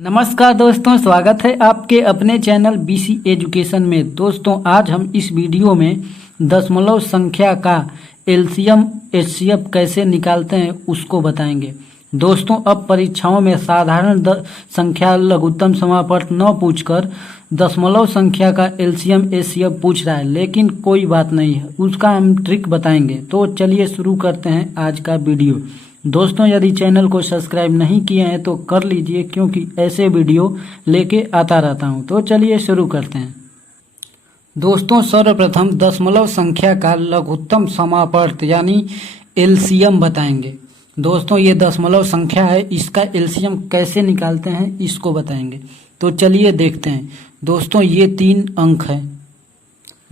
नमस्कार दोस्तों, स्वागत है आपके अपने चैनल बीसी एजुकेशन में। दोस्तों आज हम इस वीडियो में दशमलव संख्या का एलसीएम एचसीएफ कैसे निकालते हैं उसको बताएंगे। दोस्तों अब परीक्षाओं में साधारण संख्या लघुत्तम समापवर्त न पूछकर दशमलव संख्या का एलसीएम एचसीएफ पूछ रहा है, लेकिन कोई बात नहीं है, उसका हम ट्रिक बताएंगे। तो चलिए शुरू करते हैं आज का वीडियो। दोस्तों यदि चैनल को सब्सक्राइब नहीं किए हैं तो कर लीजिए, क्योंकि ऐसे वीडियो लेके आता रहता हूं। तो चलिए शुरू करते हैं। दोस्तों सर्वप्रथम दशमलव संख्या का लघुत्तम समापवर्त यानी एलसीएम बताएंगे। दोस्तों ये दशमलव संख्या है, इसका एलसीएम कैसे निकालते हैं इसको बताएंगे। तो चलिए देखते हैं। दोस्तों ये 3 अंक है।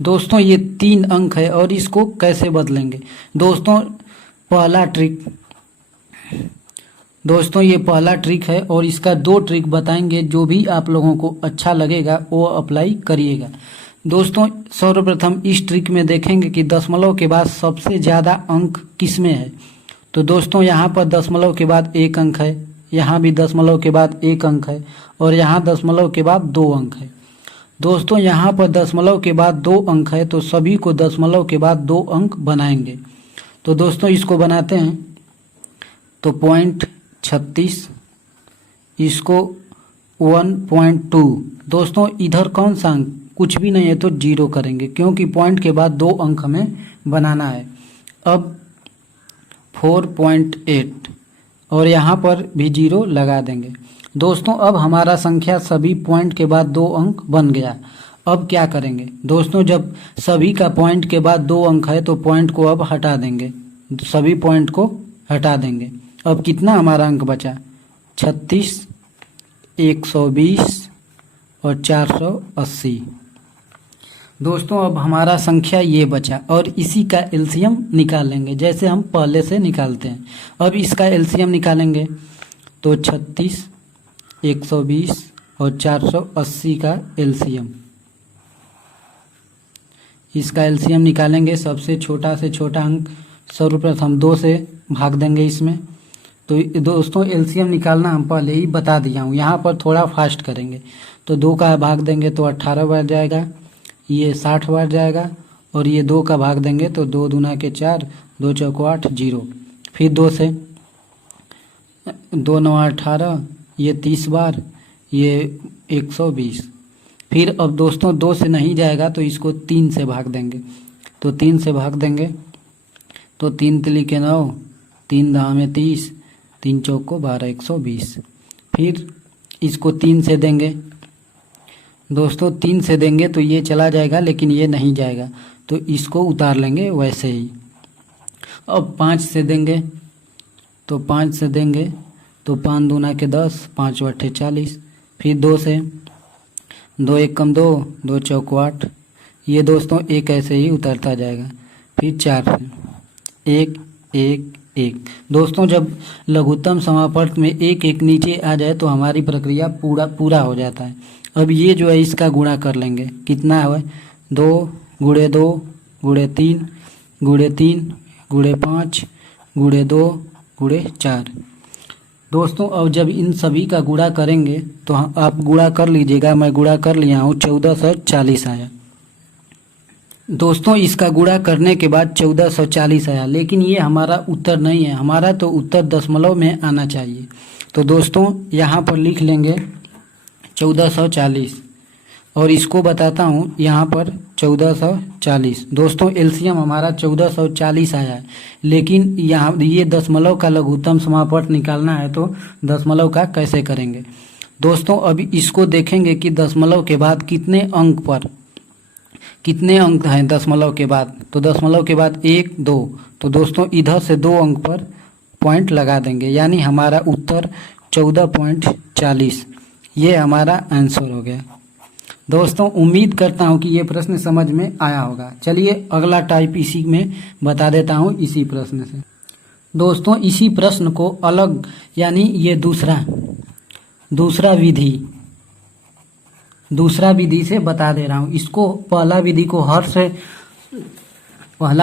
दोस्तों ये 3 अंक है और इसको कैसे बदलेंगे। दोस्तों पहला ट्रिक, दोस्तों ये पहला ट्रिक है और इसका 2 ट्रिक बताएंगे। जो भी आप लोगों को अच्छा लगेगा वो अप्लाई करिएगा। दोस्तों सर्वप्रथम इस ट्रिक में देखेंगे कि दशमलव के बाद सबसे ज़्यादा अंक किस में है। तो दोस्तों यहाँ पर दशमलव के बाद 1 अंक है, यहाँ भी दशमलव के बाद 1 अंक है और यहाँ दशमलव के बाद 2 अंक है। दोस्तों यहाँ पर दशमलव के बाद 2 अंक है, तो सभी को दशमलव के बाद 2 अंक बनाएंगे। तो दोस्तों इसको बनाते हैं। तो 0.36, इसको 1.2। दोस्तों इधर कौन सा अंक, कुछ भी नहीं है तो 0 करेंगे, क्योंकि पॉइंट के बाद 2 अंक हमें बनाना है। अब 4.8 और यहाँ पर भी 0 लगा देंगे। दोस्तों अब हमारा संख्या सभी पॉइंट के बाद 2 अंक बन गया। अब क्या करेंगे। दोस्तों जब सभी का पॉइंट के बाद 2 अंक है तो पॉइंट को अब हटा देंगे, सभी पॉइंट को हटा देंगे। अब कितना हमारा अंक बचा, 36, 120 और 480। दोस्तों अब हमारा संख्या ये बचा और इसी का एलसीएम निकालेंगे जैसे हम पहले से निकालते हैं। अब इसका एलसीएम निकालेंगे। तो 36, 120 और 480 का एलसीएम, इसका एलसीएम निकालेंगे। सबसे छोटा से छोटा अंक सर्वप्रथम 2 से भाग देंगे इसमें। तो दोस्तों एलसीएम निकालना हम पहले ही बता दिया हूँ, यहाँ पर थोड़ा फास्ट करेंगे। तो 2 का भाग देंगे तो 18 बार जाएगा, ये 60 बार जाएगा और ये 2 का भाग देंगे तो 2 दूना के 4, 2 चौको 8, 0। फिर 2 से 2 9 18, ये 30 बार, ये 120। फिर अब दोस्तों 2 से नहीं जाएगा तो इसको 3 से भाग देंगे। तो 3 से भाग देंगे तो 3 तिली के 9, 3 दहा में 30, 3 चौको 12, 120। फिर इसको 3 से देंगे। दोस्तों 3 से देंगे तो ये चला जाएगा, लेकिन ये नहीं जाएगा, तो इसको उतार लेंगे वैसे ही। अब 5 से देंगे। तो 5 से देंगे तो 5 दूना के 10, 5 अट्ठे 40। फिर 2 से, 2 1 कम 2, 2 चौको 8। ये दोस्तों एक ऐसे ही उतरता जाएगा। फिर 4 से 1 1 1। दोस्तों जब लघुत्तम समापवर्त में 1 1 नीचे आ जाए तो हमारी प्रक्रिया पूरा हो जाता है। अब ये जो है इसका गुणा कर लेंगे। कितना है, 2 गुणे 2 गुणे 3 गुणे 3 गुणे 5 गुणे 2 गुणे 4। दोस्तों अब जब इन सभी का गुणा करेंगे तो आप गुणा कर लीजिएगा, मैं गुणा कर लिया हूँ, 1440 आया। दोस्तों इसका गुणा करने के बाद 1440 आया, लेकिन ये हमारा उत्तर नहीं है, हमारा तो उत्तर दशमलव में आना चाहिए। तो दोस्तों यहाँ पर लिख लेंगे 1440 और इसको बताता हूँ यहाँ पर 1440। दोस्तों एलसीएम हमारा 1440 आया है, लेकिन यहाँ ये दशमलव का लघुत्तम समापवर्त निकालना है, तो दशमलव का कैसे करेंगे। दोस्तों अभी इसको देखेंगे कि दशमलव के बाद कितने अंक हैं दशमलव के बाद। तो दशमलव के बाद 1 2, तो दोस्तों इधर से 2 अंक पर पॉइंट लगा देंगे, यानी हमारा उत्तर 14.40, ये हमारा आंसर हो गया। दोस्तों उम्मीद करता हूँ कि ये प्रश्न समझ में आया होगा। चलिए अगला टाइप इसी में बता देता हूँ इसी प्रश्न से। दोस्तों इसी प्रश्न को अलग, यानी ये दूसरा विधि से बता दे रहा हूँ। इसको पहला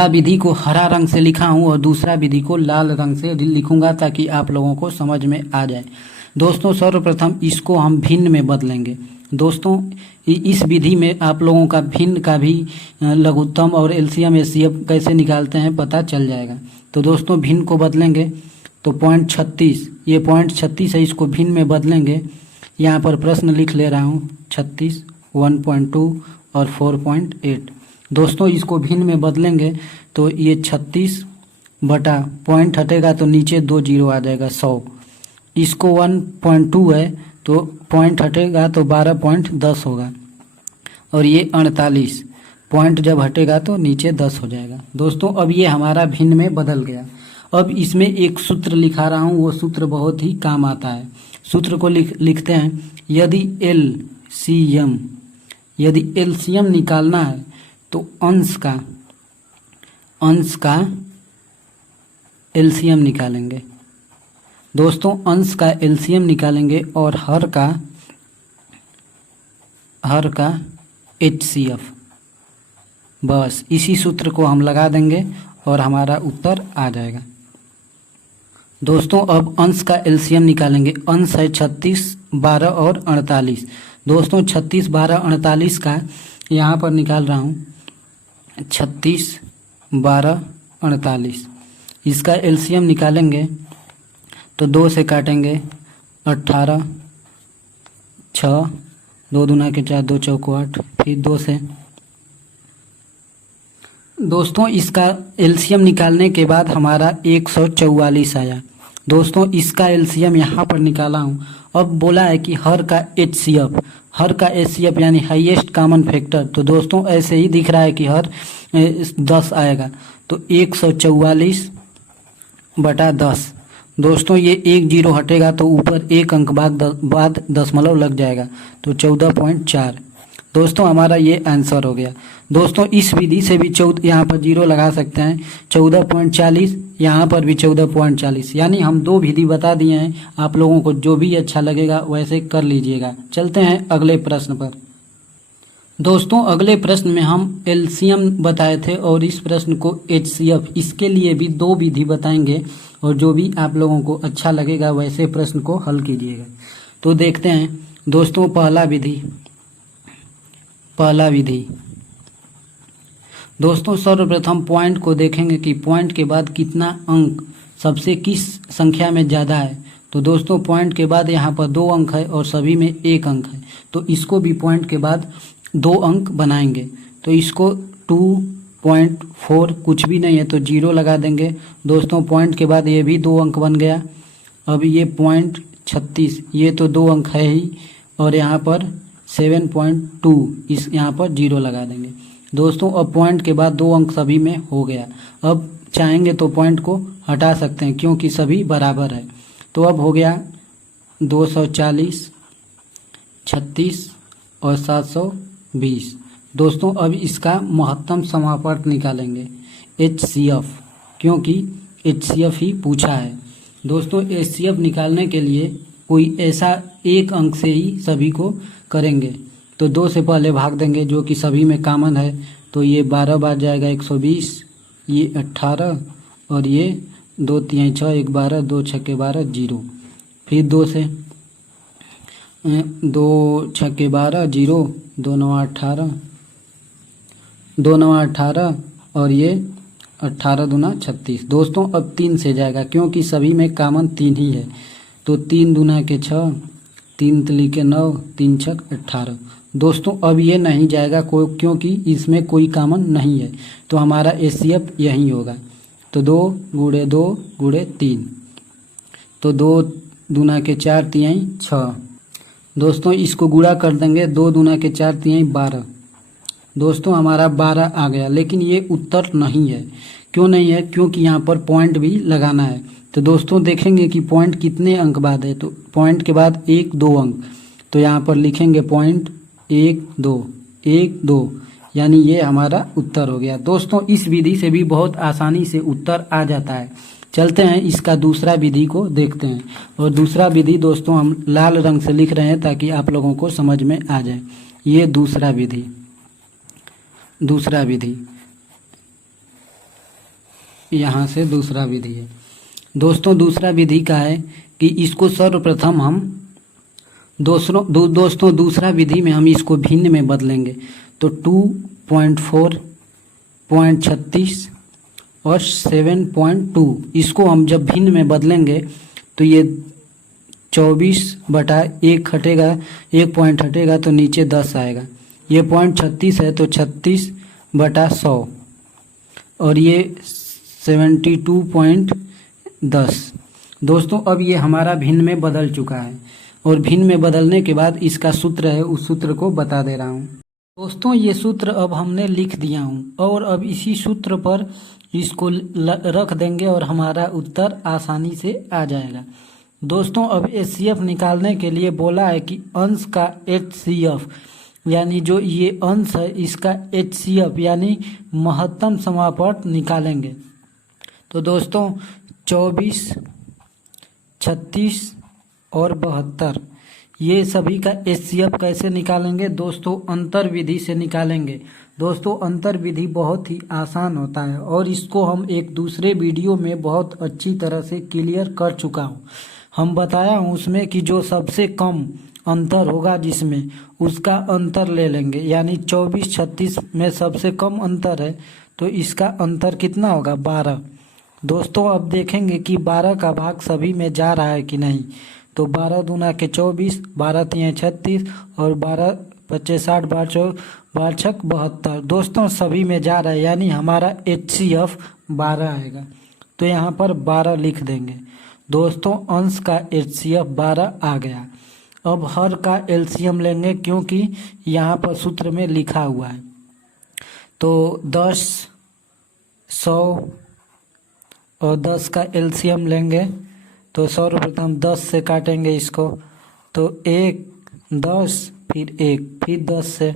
विधि को हरा रंग से लिखा हूँ और दूसरा विधि को लाल रंग से लिखूंगा ताकि आप लोगों को समझ में आ जाए। दोस्तों सर्वप्रथम इसको हम भिन्न में बदलेंगे। दोस्तों इस विधि में आप लोगों का भिन्न का भी लघुत्तम और एलसीएम एचसीएफ कैसे निकालते हैं पता चल जाएगा। तो दोस्तों भिन्न को बदलेंगे तो 0.36, ये 0.36 है, इसको भिन्न में बदलेंगे। यहाँ पर प्रश्न लिख ले रहा हूँ 36, 1.2 और 4.8। दोस्तों इसको भिन्न में बदलेंगे तो ये 36 बटा पॉइंट हटेगा तो नीचे 2 जीरो आ जाएगा 100। इसको 1.2 है तो पॉइंट हटेगा तो 12.10 होगा। और ये 48 पॉइंट जब हटेगा तो नीचे 10 हो जाएगा। दोस्तों अब ये हमारा भिन्न में बदल गया। अब इसमें एक सूत्र लिखा रहा हूँ, वो सूत्र बहुत ही काम आता है। सूत्र को लिखते हैं, यदि एलसीएम निकालना है तो अंश का एलसीएम निकालेंगे। दोस्तों अंश का एलसीएम निकालेंगे और हर का एचसीएफ, बस इसी सूत्र को हम लगा देंगे और हमारा उत्तर आ जाएगा। दोस्तों अब अंश का एलसीएम निकालेंगे। अंश है 36, 12 और 48। दोस्तों 36, 12, 48 का यहाँ पर निकाल रहा हूँ। 36, 12, 48 इसका एलसीएम निकालेंगे तो 2 से काटेंगे 18, 6, 2 दूना के 4, 2 चौको 8, फिर 2 से। दोस्तों इसका एलसीएम निकालने के बाद हमारा 144 आया। दोस्तों इसका एलसीएम यहाँ पर निकाला हूँ। अब बोला है कि हर का एचसीएफ यानी हाईएस्ट कॉमन फैक्टर। तो दोस्तों ऐसे ही दिख रहा है कि हर 10 आएगा तो 144 बटा 10। दोस्तों ये 1 जीरो हटेगा तो ऊपर 1 अंक बाद दशमलव लग जाएगा तो 14.4। दोस्तों हमारा ये आंसर हो गया। दोस्तों इस विधि से भी यहाँ पर जीरो लगा सकते हैं। 14.40 यहाँ पर भी 14.40, यानी हम 2 विधि बता दिए हैं। आप लोगों को जो भी अच्छा लगेगा वैसे कर लीजिएगा। चलते हैं अगले प्रश्न पर। दोस्तों अगले प्रश्न में हम एलसीएम बताए थे और इस प्रश्न को एचसीएफ, इसके लिए भी 2 विधि बताएंगे और जो भी आप लोगों को अच्छा लगेगा वैसे प्रश्न को हल कीजिएगा। तो देखते हैं दोस्तों पहला विधि। दोस्तों सर्वप्रथम पॉइंट को देखेंगे कि पॉइंट के बाद कितना अंक सबसे किस संख्या में ज़्यादा है। तो दोस्तों पॉइंट के बाद यहाँ पर 2 अंक है और सभी में 1 अंक है, तो इसको भी पॉइंट के बाद 2 अंक बनाएंगे। तो इसको 2.4 कुछ भी नहीं है तो 0 लगा देंगे। दोस्तों पॉइंट के बाद ये भी 2 अंक बन गया। अब ये 0.36 ये तो 2 अंक है ही, और यहाँ पर 7.2 इस यहाँ पर 0 लगा देंगे। दोस्तों अब पॉइंट के बाद 2 अंक सभी में हो गया। अब चाहेंगे तो पॉइंट को हटा सकते हैं क्योंकि सभी बराबर है। तो अब हो गया 240, 36 और 720। दोस्तों अब इसका महत्तम समापर्क निकालेंगे एचसीएफ, क्योंकि एचसीएफ ही पूछा है। दोस्तों एचसीएफ निकालने के लिए कोई ऐसा 1 अंक से ही सभी को करेंगे। तो 2 से पहले भाग देंगे जो कि सभी में कॉमन है। तो ये 12 बार जाएगा 120, ये 18 और ये 2 3 6 1 12, 2 6 12 0। फिर 2 से 2 6 12 0, 2 9 18, 2 9 18 और ये 18 दूना 36। दोस्तों अब 3 से जाएगा क्योंकि सभी में कॉमन 3 ही है। तो 3 दूना के 6, 3 तिली के 9, 3 छक 18। दोस्तों अब ये नहीं जाएगा क्योंकि इसमें कोई कॉमन नहीं है, तो हमारा एचसीएफ यही होगा। तो 2 गुणे 2 गुणे 3, तो 2 दूना के 4 तिहाई 6। दोस्तों इसको गुणा कर देंगे, 2 दूना के 4 तिहाई 12। दोस्तों हमारा 12 आ गया, लेकिन ये उत्तर नहीं है। क्यों नहीं है? क्योंकि यहाँ पर पॉइंट भी लगाना है। तो दोस्तों देखेंगे कि पॉइंट कितने अंक बाद है। तो पॉइंट के बाद 1 2 अंक, तो यहाँ पर लिखेंगे पॉइंट 1 2 1 2, यानी ये हमारा उत्तर हो गया। दोस्तों इस विधि से भी बहुत आसानी से उत्तर आ जाता है। चलते हैं इसका दूसरा विधि को देखते हैं। और दूसरा विधि दोस्तों हम लाल रंग से लिख रहे हैं ताकि आप लोगों को समझ में आ जाए। ये दूसरा विधि यहाँ से दूसरा विधि है। दोस्तों दूसरा विधि का है कि इसको सर्वप्रथम हम दोस्तों दूसरा विधि में हम इसको भिन्न में बदलेंगे। तो 2.4, 0.36 और 7.2 इसको हम जब भिन्न में बदलेंगे तो ये 24/1 हटेगा, 1 पॉइंट हटेगा तो नीचे 10 आएगा। ये 0.36 है तो 36/100 और ये 72.10। दोस्तों अब ये हमारा भिन्न में बदल चुका है और भिन्न में बदलने के बाद इसका सूत्र है, उस सूत्र को बता दे रहा हूँ। दोस्तों ये सूत्र अब हमने लिख दिया हूँ और अब इसी सूत्र पर इसको रख देंगे और हमारा उत्तर आसानी से आ जाएगा। दोस्तों अब HCF निकालने के लिए बोला है कि अंश का HCF यानी जो ये अंश है इसका HCF यानी महत्तम समापन निकालेंगे। तो दोस्तों 24, 36 और 72 ये सभी का HCF कैसे निकालेंगे दोस्तों? अंतर विधि से निकालेंगे। दोस्तों अंतर विधि बहुत ही आसान होता है और इसको हम एक दूसरे वीडियो में बहुत अच्छी तरह से क्लियर कर चुका हूँ। हम बताया हूँ उसमें कि जो सबसे कम अंतर होगा जिसमें उसका अंतर ले लेंगे, यानी 24, 36 में सबसे कम अंतर है तो इसका अंतर कितना होगा? 12। दोस्तों अब देखेंगे कि 12 का भाग सभी में जा रहा है कि नहीं। तो 12 दूना के 24, 12 तिया 36 और 12 25 60 12 छक 72। दोस्तों सभी में जा रहा है यानी हमारा HCF 12 आएगा। तो यहाँ पर 12 लिख देंगे। दोस्तों अंश का HCF 12 आ गया। अब हर का LCM लेंगे क्योंकि यहाँ पर सूत्र में लिखा हुआ है। तो 10, 100 और 10 का LCM लेंगे तो सर्वप्रथम 10 से काटेंगे इसको, तो 1, 10 फिर 1 फिर 10 से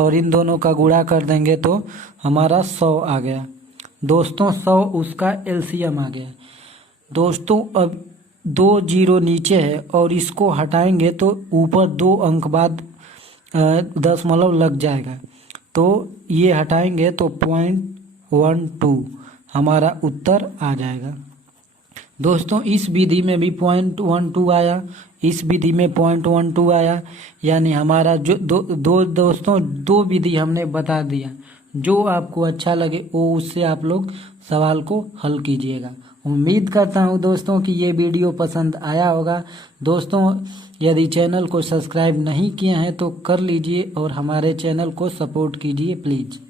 और इन दोनों का गुणा कर देंगे तो हमारा 100 आ गया। दोस्तों 100 उसका LCM आ गया। दोस्तों अब 2 जीरो नीचे है और इसको हटाएंगे तो ऊपर 2 अंक बाद दशमलव लग जाएगा, तो ये हटाएंगे तो 0.12 हमारा उत्तर आ जाएगा। दोस्तों इस विधि में भी 0.12 आया, इस विधि में 0.12 आया, यानी हमारा जो दो विधि हमने बता दिया। जो आपको अच्छा लगे वो उससे आप लोग सवाल को हल कीजिएगा। उम्मीद करता हूँ दोस्तों कि ये वीडियो पसंद आया होगा। दोस्तों यदि चैनल को सब्सक्राइब नहीं किए हैं तो कर लीजिए और हमारे चैनल को सपोर्ट कीजिए प्लीज़।